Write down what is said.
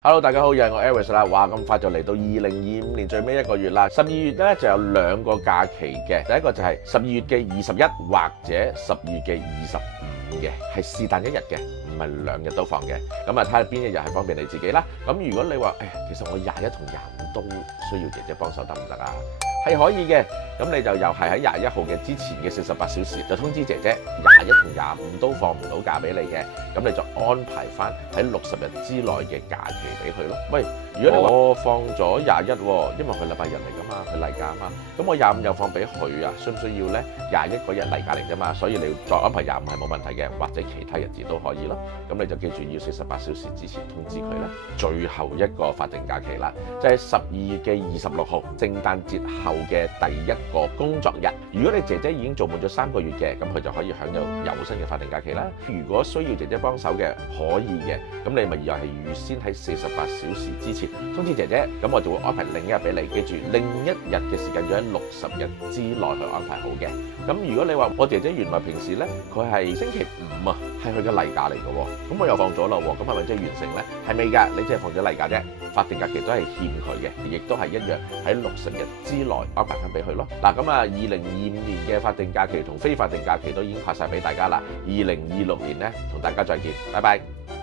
Hello，大家好，又係我 Aris 啦。話咁快就嚟到2025年最尾一個月啦。12月咧就有兩個假期嘅，第一個就係12月嘅21或者12月嘅25嘅，係是但一日嘅，唔係兩日都放嘅。咁啊睇下邊一日係方便你自己啦。咁如果你話其實我21同25都需要姐姐幫手得唔得啊？係可以嘅，咁你就又係喺21號嘅之前嘅48小時就通知姐姐21同25都放唔到假俾你嘅，咁你就安排翻喺60日之內嘅假期俾佢咯。喂，如果你話我放咗21喎，因為佢禮拜日嚟噶嘛，佢例假啊嘛，咁我25又放俾佢啊，需唔需要咧？21嗰日例假嚟啫嘛，所以你要再安排25係冇問題嘅，或者其他日子都可以咯。咁你就記住要48小時之前通知佢啦。最後一個法定假期啦，就係12月嘅26號，聖誕節後嘅第一個工作日。如果你姐姐已經做滿咗3個月嘅，咁佢就可以享有有薪嘅法定假期啦。如果需要姐姐幫手嘅，可以嘅，咁你咪又係預先喺48小時之前通知姐姐，咁我就會安排另一日俾你。記住，另一日嘅時間要喺60日之內去安排好嘅。咁如果你話我姐姐原來平時咧佢係星期5啊，係佢嘅例假嚟嘅喎，咁我又放咗啦喎，咁係咪即係完成咧？係未㗎，你只係放咗例假啫，法定假期都係欠佢嘅，亦都係一樣喺60日之內安排翻俾佢咯。嗱，咁啊2025年嘅法定假期同非法定假期都已經發晒俾大家啦。2026年咧同大家再見，拜拜。